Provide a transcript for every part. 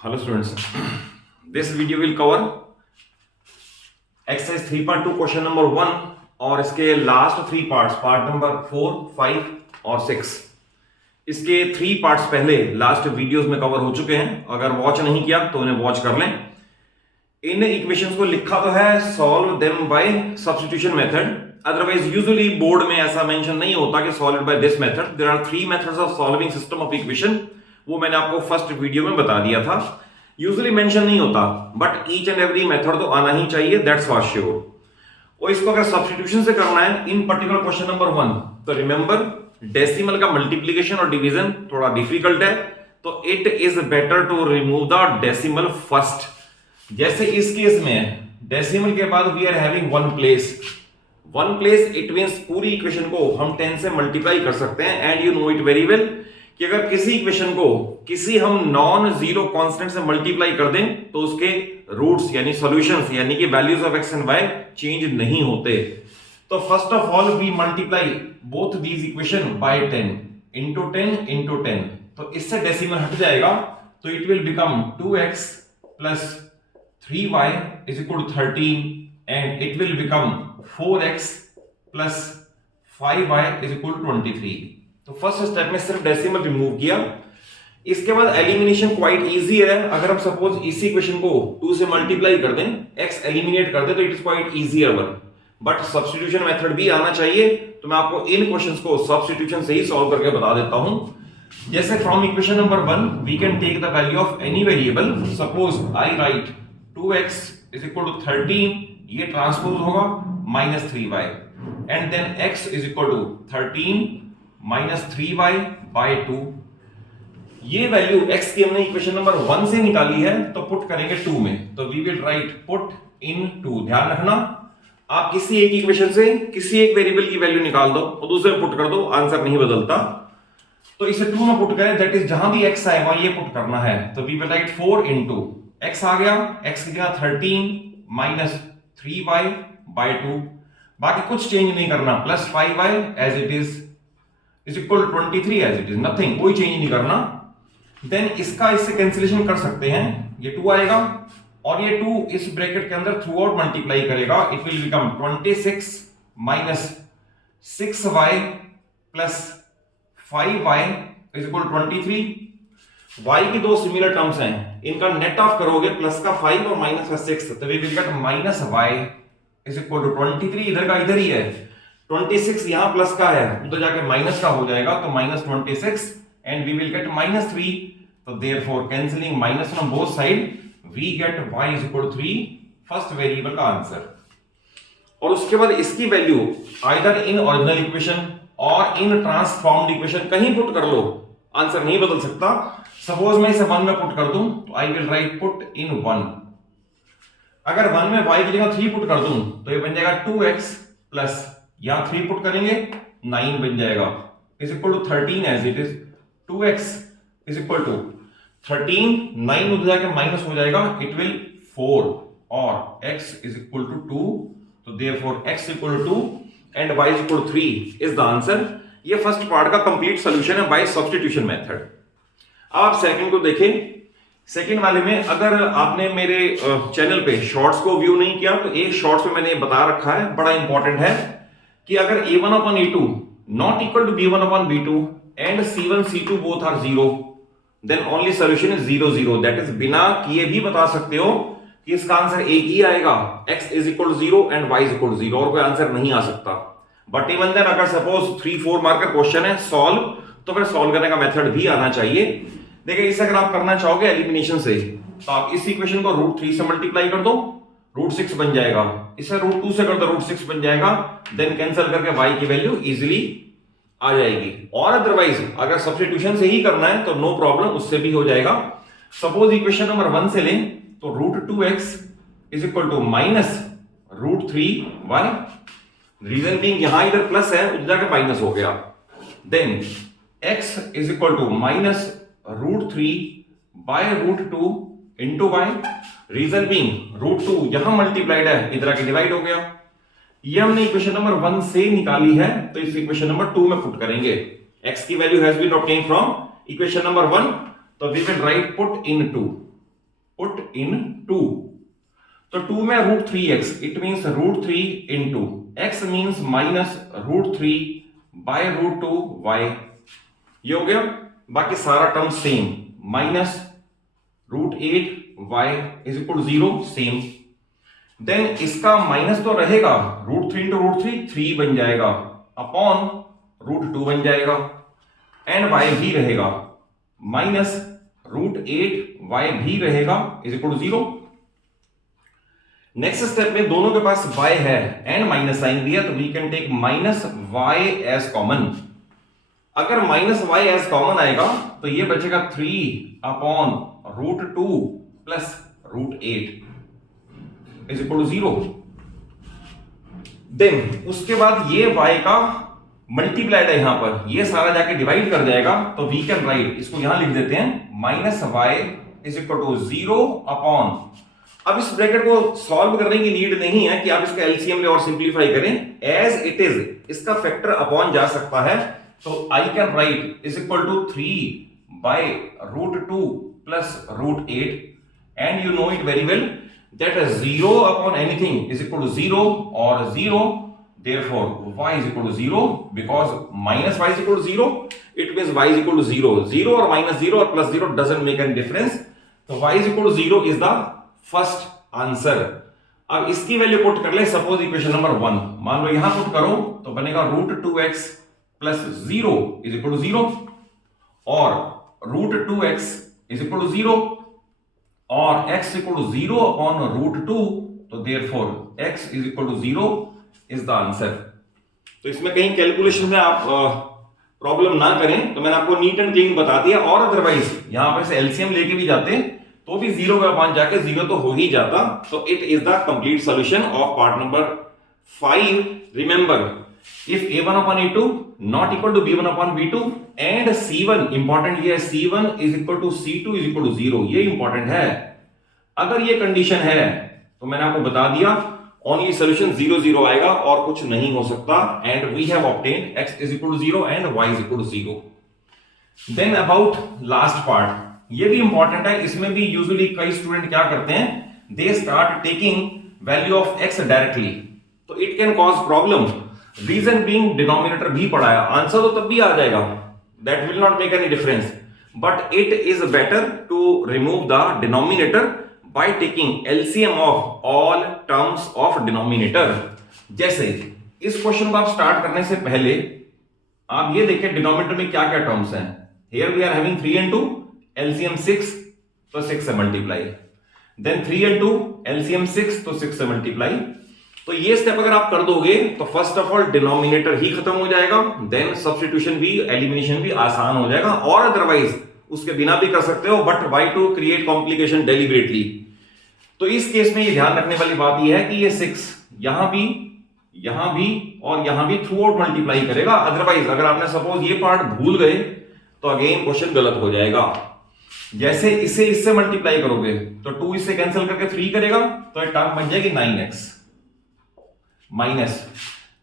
Hello students, this video will cover exercise 3.2 question number 1 और इसके last 3 parts, part number 4, 5 और 6। इसके 3 parts पहले लास्ट वीडियोस में कवर हो चुके हैं। अगर वॉच नहीं किया तो उन्हें वॉच कर लें। इन इक्वेशंस को लिखा तो है solve them by substitution method, otherwise usually board में ऐसा मेंशन नहीं होता कि solve by this method. There are 3 methods of solving system of equation, वो मैंने आपको फर्स्ट वीडियो में बता दिया था। यूजुअली मेंशन नहीं होता, but each and every method तो आना ही चाहिए, दैट्स फॉर श्योर। और इसको अगर सब्स्टिट्यूशन से करना है इन पर्टिकुलर क्वेश्चन नंबर 1, तो रिमेंबर डेसिमल का मल्टीप्लिकेशन और डिवीजन थोड़ा डिफिकल्ट है, तो it is better to remove the decimal first. जैसे इस केस में डेसिमल के बाद we are having one place, it means पूरी इक्वेशन को हम 10 से मल्टीप्लाई कर सकते हैं। And you know it very well कि अगर किसी इक्वेशन को किसी हम नॉन जीरो कांस्टेंट से मल्टीप्लाई कर दें तो उसके रूट्स यानी सॉल्यूशंस यानी कि values of X and Y change नहीं होते। तो first of all we multiply both these equation by 10 into 10, तो इससे डेसिमल हट जाएगा, तो it will become 2x plus 3y is equal to 13 and it will become 4x plus 5y is equal to 23। तो first step में सिर्फ decimal remove किया। इसके बाद एलिमिनेशन क्वाइट इजी है। अगर हम सपोज इसी इक्वेशन को 2 से मल्टीप्लाई कर दें, x एलिमिनेट कर दें, तो it is quite easier one. But substitution method भी आना चाहिए, तो मैं आपको इन क्वेश्चंस को सब्स्टिट्यूशन से ही सॉल्व करके बता देता हूं। जैसे from equation number 1 we can take the value of any variable. Suppose I write 2x is equal to 13, ये ट्रांसपोज होगा minus 3y, and then x is equal to 13 minus 3y by 2। ये value x की हमने equation number 1 से निकाली है, तो put करेंगे 2 में, तो we will write put in 2। ध्यान रखना, आप किसी एक इक्वेशन से किसी एक वेरिएबल की वैल्यू निकाल दो और दूसरे में पुट कर दो, आंसर नहीं बदलता। तो इसे 2 में पुट करें, दैट इज जहां भी x आए वहां ये पुट करना है, तो we will write 4 into x आ गया, x की जगह 13 माइनस 3y बाय 2, बाकी कुछ चेंज नहीं करना, plus 5y as it is equal to 23 as it is, nothing, कोई चेंज नहीं करना। देन इसका इससे कैंसिलेशन कर सकते हैं, ये 2 आएगा और ये 2 इस ब्रैकेट के अंदर थ्रू आउट मल्टीप्लाई करेगा, it will become 26 minus 6y plus 5y is equal to 23। y की दो सिमिलर टर्म्स हैं, इनका नेट ऑफ करोगे, प्लस का 5 और माइनस का 6, तो we will get minus y is equal to 23। इधर का इधर ही है, 26 यहां प्लस का है, उधर जाके माइनस का हो जाएगा, तो minus 26 and we will get minus 3। तो therefore cancelling minus from both side we get y is equal to 3, first variable का आंसर। और उसके बाद इसकी value either in original equation और इन ट्रांसफॉर्म्ड इक्वेशन कहीं पुट कर लो, आंसर नहीं बदल सकता। सपोज मैं इसे 1 में पुट कर दूं, तो आई विल राइट पुट इन 1। अगर 1 में y की जगह 3 पुट कर दूं, तो ये बन जाएगा 2x प्लस यहां 3 पुट करेंगे 9 बन जाएगा, is equal to 13 as it is. 2x is equal to 13, 9 उधर जाके माइनस हो जाएगा, इट विल 4 और x इज इक्वल टू 2, तो therefore x equal to 2 and y is equal to 3 is the answer. ये फर्स्ट पार्ट का complete solution है by substitution method. अब आप सेकंड को देखें। सेकंड वाले में अगर आपने मेरे चैनल पे शॉर्ट्स को व्यू नहीं किया, तो एक शॉर्ट्स में मैंने बता रखा है, बड़ा इंपॉर्टेंट है, कि अगर a1 upon a2 not equal to b1 upon b2 and c1 c2 both are 0, then only solution is 0 0। that is बिना किए भी बता सकते हो कि इसका आंसर एक ही आएगा, x is equal to 0 and y is equal to 0, और कोई आंसर नहीं आ सकता। बट इवन देन अगर सपोज 3-4 मार्क का क्वेश्चन है सॉल्व, तो फिर सॉल्व करने का मेथड भी आना चाहिए। देखिए इसे अगर आप करना चाहोगे एलिमिनेशन से, तो आप इस इक्वेशन को √3 से मल्टीप्लाई कर दो, √6 बन जाएगा, इसे √2 से कर दो, √6 बन जाएगा, देन कैंसिल करके y की वैल्यू इजीली आ जाएगी। और अदरवाइज अगर सब्स्टिट्यूशन से ही करना है तो नो प्रॉब्लम, उससे भी हो जाएगा। सपोज इक्वेशन नंबर 1 से लें, तो √2x is equal to minus √3y, reason being यहां इधर प्लस है, उधर जाके माइनस हो गया, then x is equal to minus √3 by √2 into y, reason being √2 यहां मल्टीप्लाइड है, इधर आके डिवाइड हो गया। ये हमने इक्वेशन नंबर 1 से निकाली है, तो इस इक्वेशन नंबर 2 में पुट करेंगे। x की value has been obtained from equation number 1, तो we can write put in 2। Put in 2, तो 2 में √3x, it means √3 into x means minus √3 by √2y, ये हो गया। बाकी सारा term same, minus √8y is equal 0 same. Then इसका minus तो रहेगा, √3 इंटू √3 3 बन जाएगा, अपॉन √2 बन जाएगा, एंड y भी रहेगा, माइनस √8y भी रहेगा इज इक्वल 0। नेक्स्ट स्टेप में दोनों के पास y है एंड माइनस साइन दिया, तो we can take minus y as common. अगर माइनस y एज कॉमन आएगा तो ये बचेगा 3 upon √2 plus √8 is equal 0। Then उसके बाद ये y का मल्टीप्लाइड है, यहां पर ये सारा जाके डिवाइड कर जाएगा, तो वी कैन राइट, इसको यहां लिख देते हैं, minus y is equal to 0 upon, अब इस ब्रैकेट को सॉल्व करने की नीड नहीं है कि आप इसका एलसीएम ले और सिंप्लीफाई करें, एज इट इज इसका फैक्टर अपॉन जा सकता है, तो I can write is equal to 3 by √2 plus √8, and you know it very well that 0 upon anything is equal to 0 or 0, therefore y is equal to 0, because minus y is equal to 0, it means y is equal to 0, 0 or minus 0 or plus 0 doesn't make any difference, so y is equal to 0 is the first answer। अब इसकी value put कर ले, suppose equation number 1 मान लो यहां put करो तो बनेगा √2x plus 0 is equal to 0, और √2x इज इक्वल टू 0 और x इक्वल टू 0 अपॉन √2, तो therefore x is equal to 0 is the answer. तो इसमें कहीं कैलकुलेशन में आप प्रॉब्लम ना करें, तो मैंने आपको नीट एंड क्लीन बता दिया, और अदरवाइज यहां पर से एलसीएम लेके भी जाते तो भी 0 का अपॉन जाके 0 तो हो ही जाता। तो it is the complete solution of part number 5। Remember, if a1 upon a2 not equal to b1 upon b2 and c1, important ये है, c1 is equal to c2 is equal to 0, ये important है। अगर ये condition है तो मैंने आपको बता दिया ओनली सॉल्यूशन 0 0 आएगा और कुछ नहीं हो सकता, and we have obtained x is equal to 0 and y is equal to 0। Then about last part, ये भी इंपॉर्टेंट है, इसमें भी यूजुअली कई स्टूडेंट क्या करते हैं, they start taking value of x directly, तो it can cause problem. Reason being denominator भी पढ़ाया, आंसर तो तब भी आ जाएगा, that will not make any difference, but it is better to remove the denominator by taking LCM of all terms of denominator. जैसे इस क्वेश्चन को आप स्टार्ट करने से पहले आप ये देखें डिनोमिनेटर में क्या क्या टर्म्स हैं। Here we are having 3 and 2 LCM 6, तो 6 से मल्टीप्लाई, देन 3 and 2 एलसीएम 6, तो 6 से मल्टीप्लाई। तो ये स्टेप अगर आप कर दोगे तो फर्स्ट ऑफ ऑल डिनोमिनेटर ही खत्म हो जाएगा, देन सब्स्टिट्यूशन भी, एलिमिनेशन भी आसान हो जाएगा, और अदरवाइज उसके बिना भी कर सकते हो, but why to create complication deliberately. तो इस केस में ये ध्यान रखने वाली बात ये है कि ये 6 यहां भी और यहां भी थ्रू आउट मल्टीप्लाई करेगा, अदरवाइज अगर आपने सपोज ये पार्ट भूल गए तो अगेन क्वेश्चन गलत हो जाएगा। जैसे इसे इससे मल्टीप्लाई करोगे तो 2 इससे कैंसिल करके 3 करेगा, तो ये टर्म बन जाएगी 9x, माइनस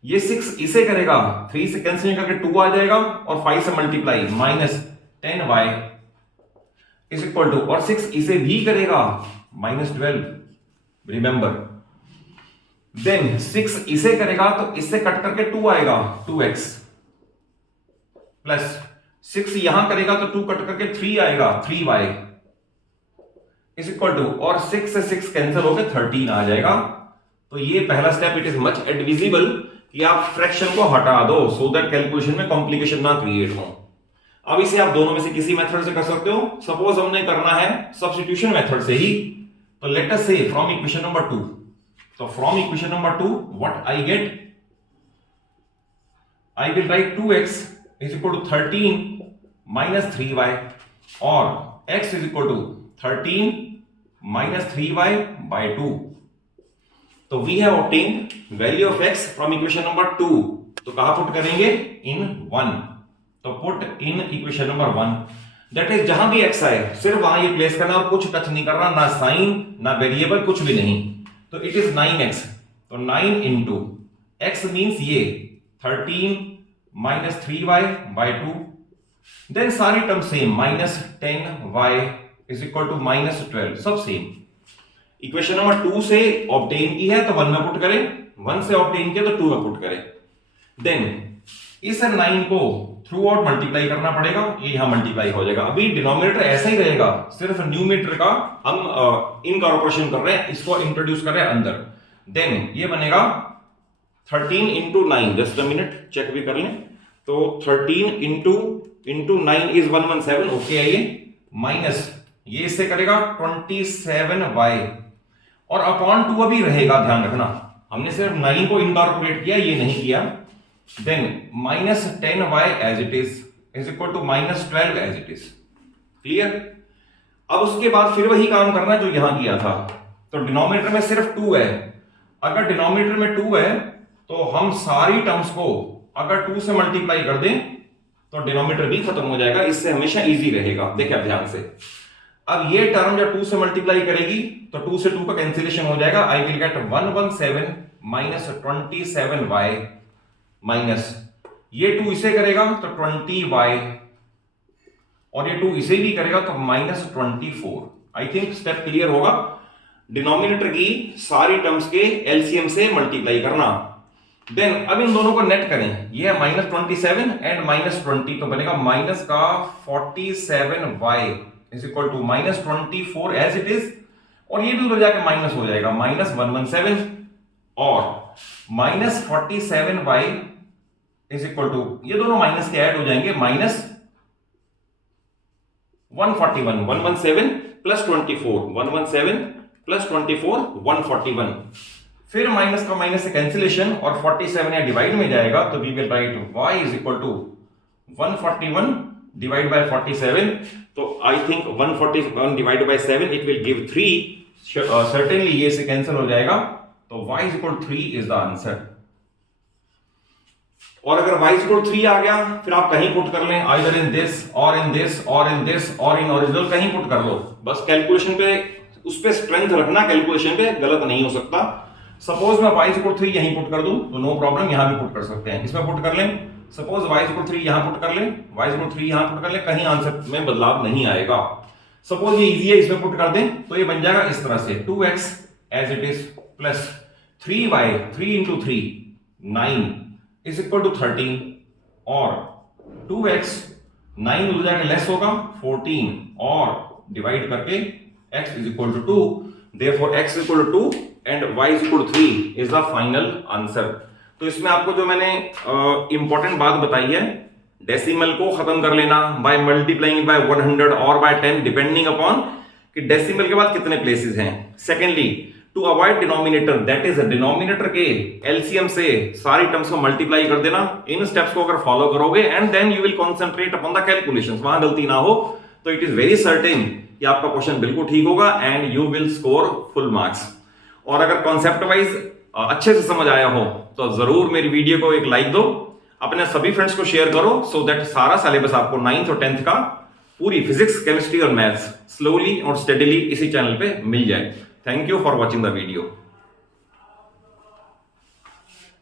ये 6 इसे करेगा, 3 से कैंसिल करके 2 आ जाएगा, और 5 से multiply minus 10y is equal to, और 6 इसे भी करेगा -12, रिमेंबर। देन 6 इसे करेगा तो इससे कट करके 2 आएगा, 2x प्लस 6 यहां करेगा तो 2 कट करके 3 आएगा, 3y इज इक्वल टू, और 6 से 6 कैंसिल होकर 13 आ जाएगा। तो ये पहला step, it is much advisable कि आप फ्रैक्शन को हटा दो सो दैट कैलकुलेशन में कॉम्प्लिकेशन ना क्रिएट हो। अब इसे आप दोनों में से किसी मेथड से कर सकते हो, सपोज हमने करना है सब्स्टिट्यूशन मेथड से ही, तो लेट अस से फ्रॉम इक्वेशन नंबर 2, तो from equation number 2 what I get, I will write 2x is equal to 13 minus 3y, और x is equal to 13 minus 3y by 2। तो we have obtained value of x from equation number 2, तो कहां put करेंगे, in 1, तो put in equation number 1, that is जहां भी x आए सिर्फ वहां ये प्लेस करना, और कुछ टच नहीं करना, ना साइन ना वेरिएबल, कुछ भी नहीं। तो इट इज 9x, तो 9 इंटू x मीन्स ये 13 माइनस 3y बाय 2, देन सारी term same, minus 10y is equal to -12, सब सेम। इक्वेशन नंबर 2 से ऑब्टेन की है तो 1 में पुट करें, 1 से ऑब्टेन किया तो 2 में पुट करें। देन इस 9 को थ्रू आउट मल्टीप्लाई करना पड़ेगा, ये यहां मल्टीप्लाई हो जाएगा। अभी डिनोमिनेटर ऐसा ही रहेगा, सिर्फ न्यूमरेटर का हम इनकॉर्पोरेशन कर रहे हैं, इसको इंट्रोड्यूस कर रहे हैं अंदर। देन ये बनेगा 13 into 9, just a minute check भी कर लें। तो 13 इंटू 9 इज 117, ओके है ये। माइनस ये इससे करेगा 27y और अपॉन 2 अभी रहेगा, ध्यान रखना हमने सिर्फ 9 को इनकॉर्पोरेट किया, ये नहीं किया। Then -10y as it is equal to -12 as it is. Clear? अब उसके बाद फिर वही काम करना जो यहां किया था। तो डिनोमिनेटर में सिर्फ 2 है, अगर डिनोमिनेटर में 2 है तो हम सारी टर्म्स को अगर 2 से मल्टीप्लाई कर दें तो डिनोमिनेटर भी खत्म हो जाएगा, इससे हमेशा इजी रहेगा। देखिए ध्यान से, अब ये टर्म जब 2 से मल्टीप्लाई करेगी तो 2 से 2 का कैंसिलेशन हो जाएगा। I will get 117 minus 27y minus ये 2 इसे करेगा तो 20y और ये 2 इसे भी करेगा तो -24। आई थिंक स्टेप क्लियर होगा। डिनोमिनेटर की सारी टर्म्स के एलसीएम से मल्टीप्लाई करना। देन अब इन दोनों को नेट करें, ये है -27 एंड -20 तो बनेगा माइनस का 47y is equal to -24 as it is, और ये भी उधर जाके माइनस हो जाएगा, -117 और -47y इज इक्वल टू, ये दोनों माइनस के ऐड हो जाएंगे, -141 117 प्लस 24 117 प्लस 24 141, फिर माइनस का माइनस से कैंसिलेशन और 47 या डिवाइड में जाएगा तो we will write y is equal to 141 divide by 47। तो I think 141 divide by 7 it will give 3, certainly ये से कैंसिल हो जाएगा, तो y is equal 3 is the answer. और अगर y इक्वल 3 आ गया फिर आप कहीं पुट कर लें, आइदर इन दिस और इन दिस और इन दिस और इन ओरिजिनल, कहीं पुट कर लो, बस कैलकुलेशन पे उस पे स्ट्रेंथ रखना, कैलकुलेशन पे गलत नहीं हो सकता। सपोज मैं y इक्वल 3 यहीं पुट कर दूं तो नो प्रॉब्लम, यहां भी पुट कर सकते हैं, इसमें पुट कर लें। सपोज y इक्वल 3 यहां पुट कर लें, y इक्वल 3 यहां पुट कर लें, कहीं आंसर में बदलाव नहीं आएगा। सपोज ये इजी है, इसमें पुट कर दें तो ये बन जाएगा इस तरह से 2x as it is plus 3y 3 into 3 9 is equal to 13 और 2x 9 हो जाएगा लेस होगा 14 और डिवाइड करके x is equal to 2, therefore x is equal to 2 and y is equal to 3 is the final answer. तो इसमें आपको जो मैंने इंपॉर्टेंट बात बताई है, डेसिमल को खत्म कर लेना बाय मल्टीप्लाइंग बाय 100 और बाय 10 डिपेंडिंग अपॉन कि डेसिमल के बाद कितने प्लेसेस हैं। Secondly, to avoid denominator, that is denominator के एलसीएम से सारी टर्म्स को मल्टीप्लाई कर देना। इन स्टेप्स को अगर फॉलो करोगे and then you will concentrate upon the calculations, वहां गलती ना हो तो इट इज वेरी सर्टेन कि आपका क्वेश्चन बिल्कुल ठीक होगा and you will score full marks. और अगर कॉन्सेप्ट वाइज अच्छे से समझ आया हो तो जरूर मेरी वीडियो को एक लाइक दो, अपने सभी फ्रेंड्स को शेयर करो सो दैट सारा सिलेबस आपको 9th और 10th का पूरी फिजिक्स, केमिस्ट्री और मैथ्स स्लोली और स्टेडीली इसी चैनल पे मिल जाए। Thank you for watching the video.